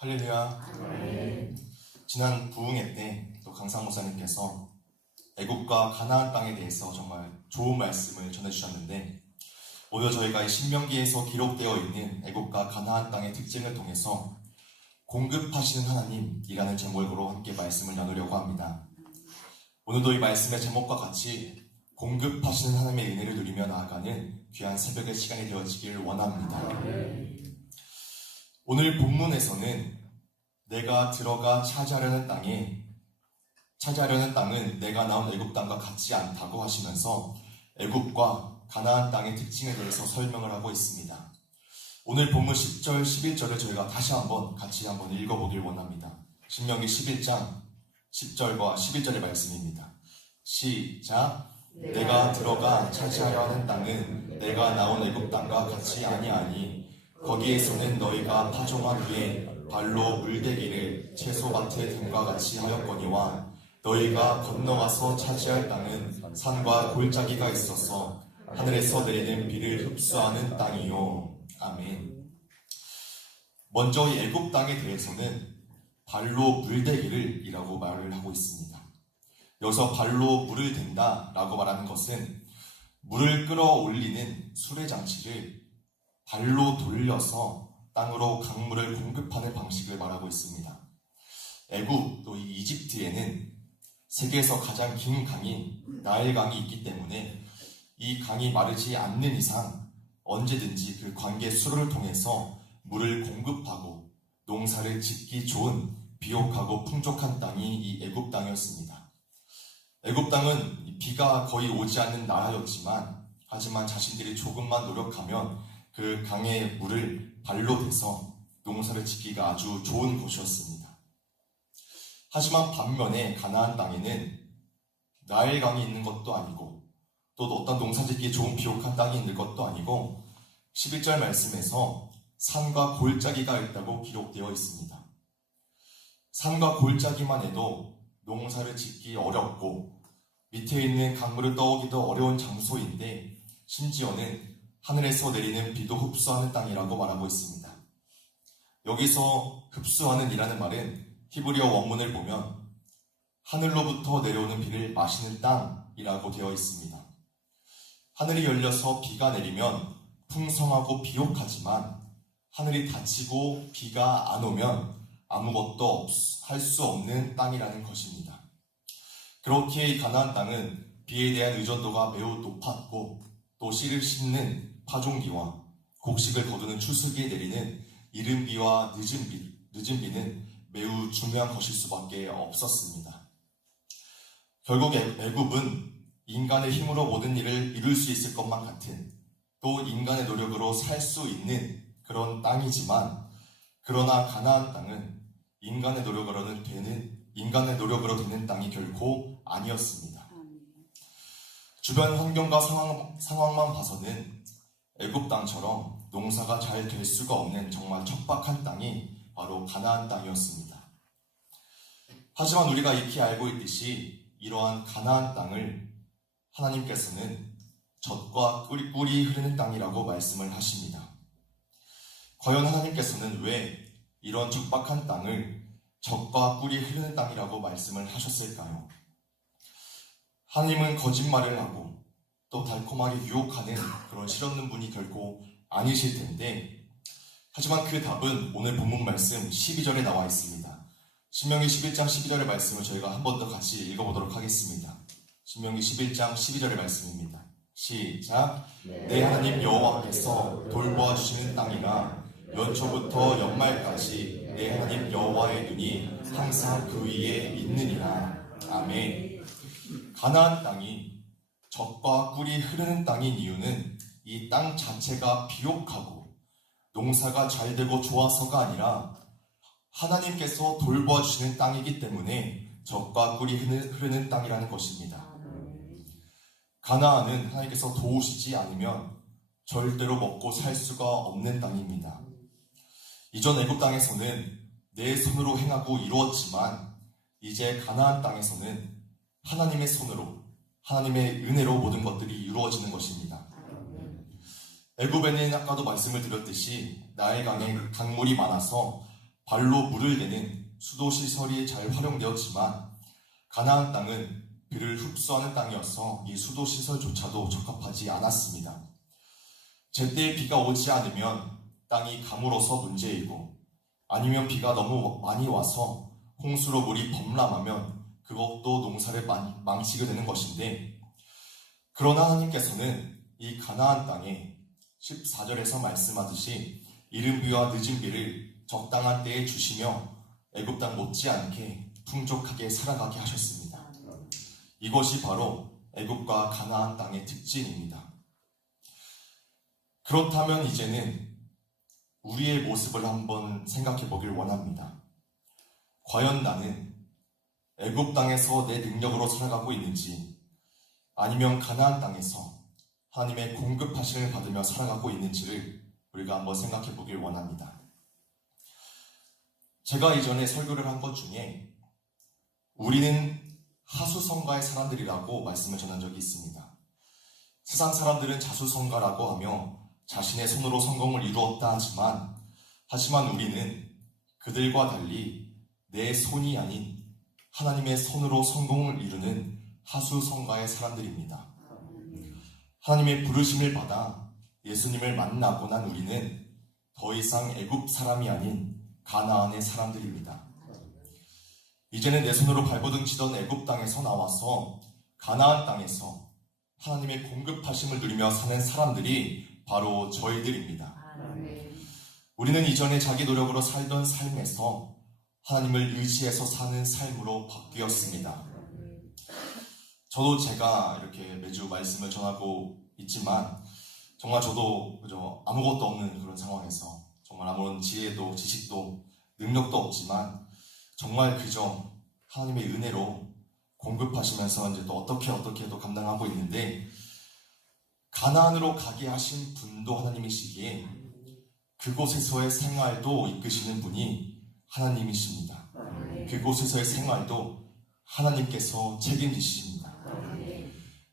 할렐루야. 네. 지난 부흥회 때 또 강상 목사님께서 애국과 가나안 땅에 대해서 정말 좋은 말씀을 전해주셨는데, 오늘 저희가 이 신명기에서 기록되어 있는 애국과 가나안 땅의 특징을 통해서 공급하시는 하나님이라는 제목으로 함께 말씀을 나누려고 합니다. 오늘도 이 말씀의 제목과 같이 공급하시는 하나님의 은혜를 누리며 나아가는 귀한 새벽의 시간이 되어지길 원합니다. 오늘 본문에서는 내가 들어가 차지하려는 땅은 내가 나온 애굽 땅과 같지 않다고 하시면서 애굽과 가나안 땅의 특징에 대해서 설명을 하고 있습니다. 오늘 본문 10절, 11절을 저희가 다시 같이 한번 읽어보길 원합니다. 신명기 11장 10절과 11절의 말씀입니다. 시작. 내가 들어가 차지하려 하는 땅은 내가 나온 애굽 땅과 같이 아니하니 거기에서는 너희가 파종한 후에 발로 물대기를 채소밭의 됨과 같이 하였거니와 너희가 건너가서 차지할 땅은 산과 골짜기가 있어서 하늘에서 내리는 비를 흡수하는 땅이요. 아멘. 먼저 이 애굽 땅에 대해서는 발로 물대기를 이라고 말을 하고 있습니다. 여기서 발로 물을 댄다 라고 말하는 것은 물을 끌어올리는 수레장치를 발로 돌려서 땅으로 강물을 공급하는 방식을 말하고 있습니다. 애굽 또 이 이집트에는 세계에서 가장 긴 강인 나일강이 있기 때문에 이 강이 마르지 않는 이상 언제든지 그 관계 수로를 통해서 물을 공급하고 농사를 짓기 좋은 비옥하고 풍족한 땅이 이 애굽 땅이었습니다. 애굽 땅은 비가 거의 오지 않는 나라였지만 하지만 자신들이 조금만 노력하면 그 강의 물을 발로 대서 농사를 짓기가 아주 좋은 곳이었습니다. 하지만 반면에 가나안 땅에는 나일강이 있는 것도 아니고 또 어떤 농사짓기 좋은 비옥한 땅이 있는 것도 아니고 11절 말씀에서 산과 골짜기가 있다고 기록되어 있습니다. 산과 골짜기만 해도 농사를 짓기 어렵고 밑에 있는 강물을 떠오기도 어려운 장소인데 심지어는 하늘에서 내리는 비도 흡수하는 땅이라고 말하고 있습니다. 여기서 흡수하는 이라는 말은 히브리어 원문을 보면 하늘로부터 내려오는 비를 마시는 땅이라고 되어 있습니다. 하늘이 열려서 비가 내리면 풍성하고 비옥하지만 하늘이 닫히고 비가 안 오면 아무것도 할 수 없는 땅이라는 것입니다. 그렇기에 이 가나안 땅은 비에 대한 의존도가 매우 높았고 또 씨를 심는 파종기와 곡식을 거두는 추수기에 내리는 이른 비와 늦은 비는 매우 중요한 것일 수밖에 없었습니다. 결국 애굽은 인간의 힘으로 모든 일을 이룰 수 있을 것만 같은 또 인간의 노력으로 살 수 있는 그런 땅이지만 그러나 가나안 땅은 인간의 노력으로 되는 땅이 결코 아니었습니다. 주변 환경과 상황만 봐서는 애굽 땅처럼 농사가 잘 될 수가 없는 정말 척박한 땅이 바로 가나안 땅이었습니다. 하지만 우리가 익히 알고 있듯이 이러한 가나안 땅을 하나님께서는 젖과 꿀이 흐르는 땅이라고 말씀을 하십니다. 과연 하나님께서는 왜 이런 척박한 땅을 젖과 꿀이 흐르는 땅이라고 말씀을 하셨을까요? 하나님은 거짓말을 하고 또 달콤하게 유혹하는 그런 실없는 분이 결코 아니실 텐데 하지만 그 답은 오늘 본문 말씀 12절에 나와 있습니다. 신명기 11장 12절의 말씀을 저희가 한 번 더 같이 읽어보도록 하겠습니다. 신명기 11장 12절의 말씀입니다. 시작. 내 하나님 여호와께서 돌보아 주시는 땅이라 연초부터 연말까지 내 하나님 여호와의 눈이 항상 그 위에 있느니라. 아멘. 가나안 땅이 젖과 꿀이 흐르는 땅인 이유는 이 땅 자체가 비옥하고 농사가 잘 되고 좋아서가 아니라 하나님께서 돌보아 주시는 땅이기 때문에 젖과 꿀이 흐르는 땅이라는 것입니다. 가나안은 하나님께서 도우시지 않으면 절대로 먹고 살 수가 없는 땅입니다. 이전 애굽 땅에서는 내 손으로 행하고 이루었지만 이제 가나안 땅에서는 하나님의 손으로 하나님의 은혜로 모든 것들이 이루어지는 것입니다. 애굽에는 아까도 말씀을 드렸듯이 나일강에 강물이 많아서 발로 물을 내는 수도 시설이 잘 활용되었지만 가나안 땅은 비를 흡수하는 땅이어서 이 수도 시설조차도 적합하지 않았습니다. 제때 비가 오지 않으면 땅이 가물어서 문제이고, 아니면 비가 너무 많이 와서 홍수로 물이 범람하면 그것도 농사를 망치게 되는 것인데, 그러나 하나님께서는 이 가나안 땅에 14절에서 말씀하듯이 이른 비와 늦은 비를 적당한 때에 주시며 애굽 땅 못지않게 풍족하게 살아가게 하셨습니다. 이것이 바로 애굽과 가나안 땅의 특징입니다. 그렇다면 이제는 우리의 모습을 한번 생각해 보길 원합니다. 과연 나는 애굽 땅에서 내 능력으로 살아가고 있는지, 아니면 가나안 땅에서 하나님의 공급하심을 받으며 살아가고 있는지를 우리가 한번 생각해 보길 원합니다. 제가 이전에 설교를 한 것 중에 우리는 하수성가의 사람들이라고 말씀을 전한 적이 있습니다. 세상 사람들은 자수성가라고 하며 자신의 손으로 성공을 이루었다 하지만 우리는 그들과 달리 내 손이 아닌 하나님의 손으로 성공을 이루는 하수성가의 사람들입니다. 하나님의 부르심을 받아 예수님을 만나고 난 우리는 더 이상 애굽 사람이 아닌 가나안의 사람들입니다. 이제는 내 손으로 발버둥 치던 애굽 땅에서 나와서 가나안 땅에서 하나님의 공급하심을 누리며 사는 사람들이 바로 저희들입니다. 우리는 이전에 자기 노력으로 살던 삶에서 하나님을 의지해서 사는 삶으로 바뀌었습니다. 저도 제가 이렇게 매주 말씀을 전하고 있지만 정말 저도 아무것도 없는 그런 상황에서 정말 아무런 지혜도 지식도 능력도 없지만 정말 그저 하나님의 은혜로 공급하시면서 이제 또 어떻게 해도 감당하고 있는데, 가나안으로 가게 하신 분도 하나님이시기에 그곳에서의 생활도 이끄시는 분이 하나님이십니다. 그곳에서의 생활도 하나님께서 책임지십니다.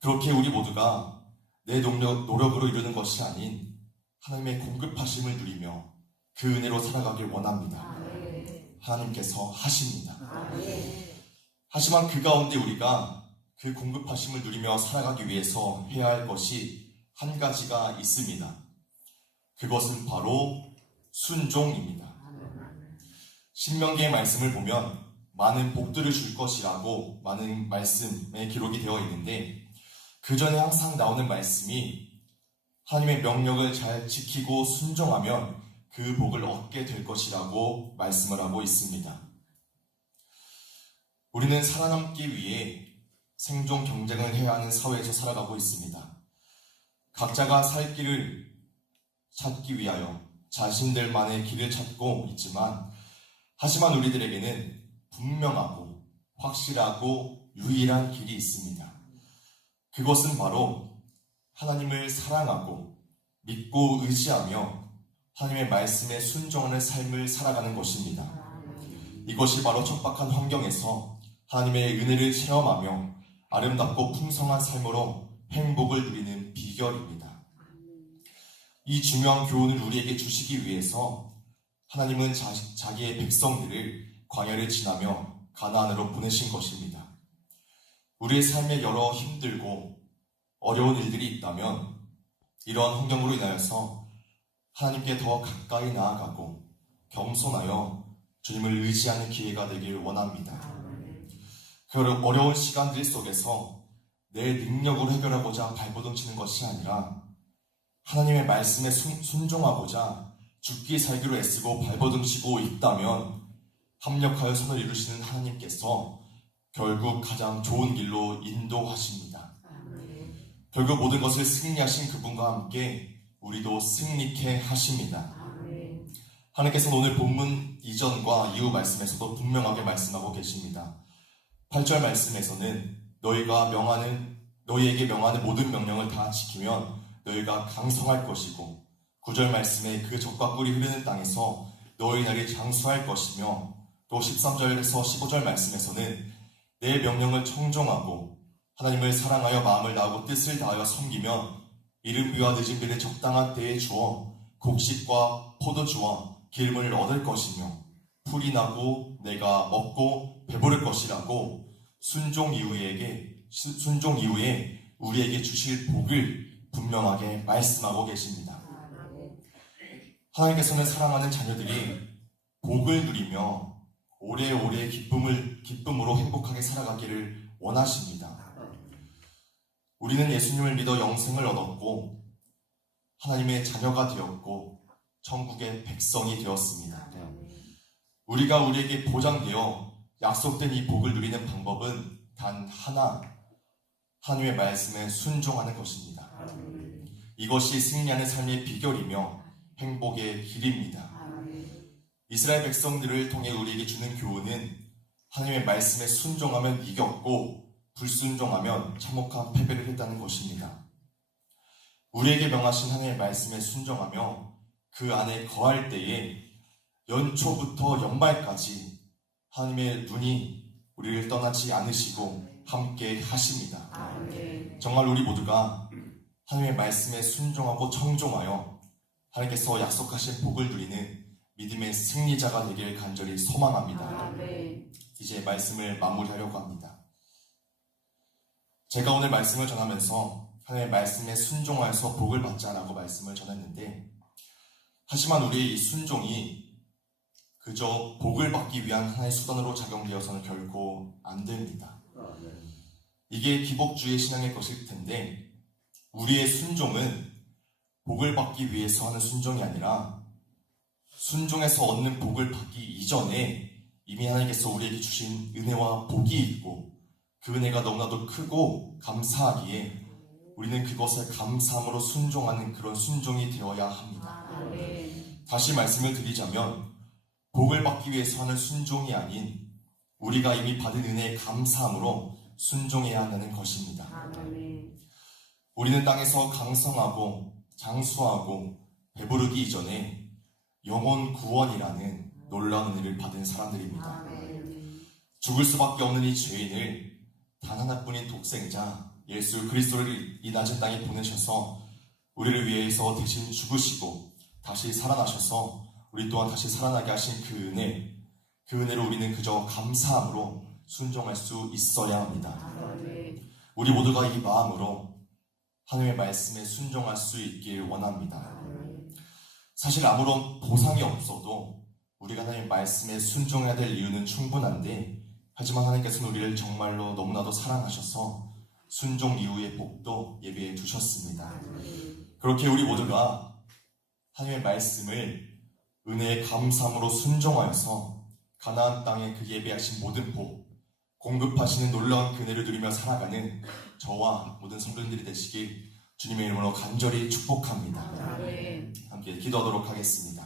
그렇게 우리 모두가 내 노력으로 이루는 것이 아닌 하나님의 공급하심을 누리며 그 은혜로 살아가길 원합니다. 하나님께서 하십니다. 하지만 그 가운데 우리가 그 공급하심을 누리며 살아가기 위해서 해야 할 것이 한 가지가 있습니다. 그것은 바로 순종입니다. 신명기의 말씀을 보면 많은 복들을 줄 것이라고 많은 말씀에 기록이 되어 있는데, 그 전에 항상 나오는 말씀이 하나님의 명령을 잘 지키고 순종하면 그 복을 얻게 될 것이라고 말씀을 하고 있습니다. 우리는 살아남기 위해 생존 경쟁을 해야 하는 사회에서 살아가고 있습니다. 각자가 살 길을 찾기 위하여 자신들만의 길을 찾고 있지만, 하지만 우리들에게는 분명하고 확실하고 유일한 길이 있습니다. 그것은 바로 하나님을 사랑하고 믿고 의지하며 하나님의 말씀에 순종하는 삶을 살아가는 것입니다. 이것이 바로 척박한 환경에서 하나님의 은혜를 체험하며 아름답고 풍성한 삶으로 행복을 누리는 비결입니다. 이 중요한 교훈을 우리에게 주시기 위해서 하나님은 자기의 백성들을 광야를 지나며 가나안으로 보내신 것입니다. 우리의 삶에 여러 힘들고 어려운 일들이 있다면 이러한 환경으로 인하여서 하나님께 더 가까이 나아가고 겸손하여 주님을 의지하는 기회가 되길 원합니다. 그 어려운 시간들 속에서 내 능력으로 해결하고자 발버둥 치는 것이 아니라 하나님의 말씀에 순종하고자 죽기 살기로 애쓰고 발버둥 치고 있다면 합력하여 선을 이루시는 하나님께서 결국 가장 좋은 길로 인도하십니다. 결국 모든 것을 승리하신 그분과 함께 우리도 승리케 하십니다. 하나님께서는 오늘 본문 이전과 이후 말씀에서도 분명하게 말씀하고 계십니다. 8절 말씀에서는 너희에게 명하는 모든 명령을 다 지키면 너희가 강성할 것이고, 9절 말씀에 그 젖과 꿀이 흐르는 땅에서 너희 날이 장수할 것이며, 또 13절에서 15절 말씀에서는 내 명령을 청종하고 하나님을 사랑하여 마음을 다하고 뜻을 다하여 섬기면 이른 비와 늦은 비를 적당한 때에 주어 곡식과 포도주와 기름을 얻을 것이며, 풀이 나고 내가 먹고 배부를 것이라고 순종 이후에 우리에게 주실 복을 분명하게 말씀하고 계십니다. 하나님께서는 사랑하는 자녀들이 복을 누리며 오래오래 기쁨으로 행복하게 살아가기를 원하십니다. 우리는 예수님을 믿어 영생을 얻었고 하나님의 자녀가 되었고 천국의 백성이 되었습니다. 우리가 우리에게 보장되어 약속된 이 복을 누리는 방법은 단 하나, 하나님의 말씀에 순종하는 것입니다. 이것이 승리하는 삶의 비결이며 행복의 길입니다. 이스라엘 백성들을 통해 우리에게 주는 교훈은 하나님의 말씀에 순종하면 이겼고 불순종하면 참혹한 패배를 했다는 것입니다. 우리에게 명하신 하나님의 말씀에 순종하며 그 안에 거할 때에 연초부터 연말까지 하나님의 눈이 우리를 떠나지 않으시고 함께 하십니다. 정말 우리 모두가 하나님의 말씀에 순종하고 청종하여 하나님께서 약속하신 복을 누리는 믿음의 승리자가 되길 간절히 소망합니다. 이제 말씀을 마무리하려고 합니다. 제가 오늘 말씀을 전하면서 하나님의 말씀에 순종하여서 복을 받자라고 말씀을 전했는데, 하지만 우리의 이 순종이 그저 복을 받기 위한 하나의 수단으로 작용되어서는 결코 안 됩니다. 이게 기복주의 신앙의 것일 텐데, 우리의 순종은 복을 받기 위해서 하는 순종이 아니라 순종해서 얻는 복을 받기 이전에 이미 하나님께서 우리에게 주신 은혜와 복이 있고 그 은혜가 너무나도 크고 감사하기에 우리는 그것을 감사함으로 순종하는 그런 순종이 되어야 합니다. 다시 말씀을 드리자면 복을 받기 위해서 하는 순종이 아닌 우리가 이미 받은 은혜에 감사함으로 순종해야 한다는 것입니다. 우리는 땅에서 강성하고 장수하고 배부르기 이전에 영혼 구원이라는 놀라운 은혜를 받은 사람들입니다. 죽을 수밖에 없는 이 죄인을 단 하나뿐인 독생자 예수 그리스도를 이 낮은 땅에 보내셔서 우리를 위해서 대신 죽으시고 다시 살아나셔서 우리 또한 다시 살아나게 하신 그 은혜를 우리는 그저 감사함으로 순종할 수 있어야 합니다. 우리 모두가 이 마음으로 하나님의 말씀에 순종할 수 있길 원합니다. 사실 아무런 보상이 없어도 우리가 하나님의 말씀에 순종해야 될 이유는 충분한데, 하지만 하나님께서는 우리를 정말로 너무나도 사랑하셔서 순종 이후의 복도 예비해 두셨습니다. 그렇게 우리 모두가 하나님의 말씀을 은혜의 감사함으로 순종하여서 가나안 땅에 그 예비하신 모든 복, 공급하시는 놀라운 그 은혜를 누리며 살아가는 저와 모든 성도님들이 되시길 주님의 이름으로 간절히 축복합니다. 함께 기도하도록 하겠습니다.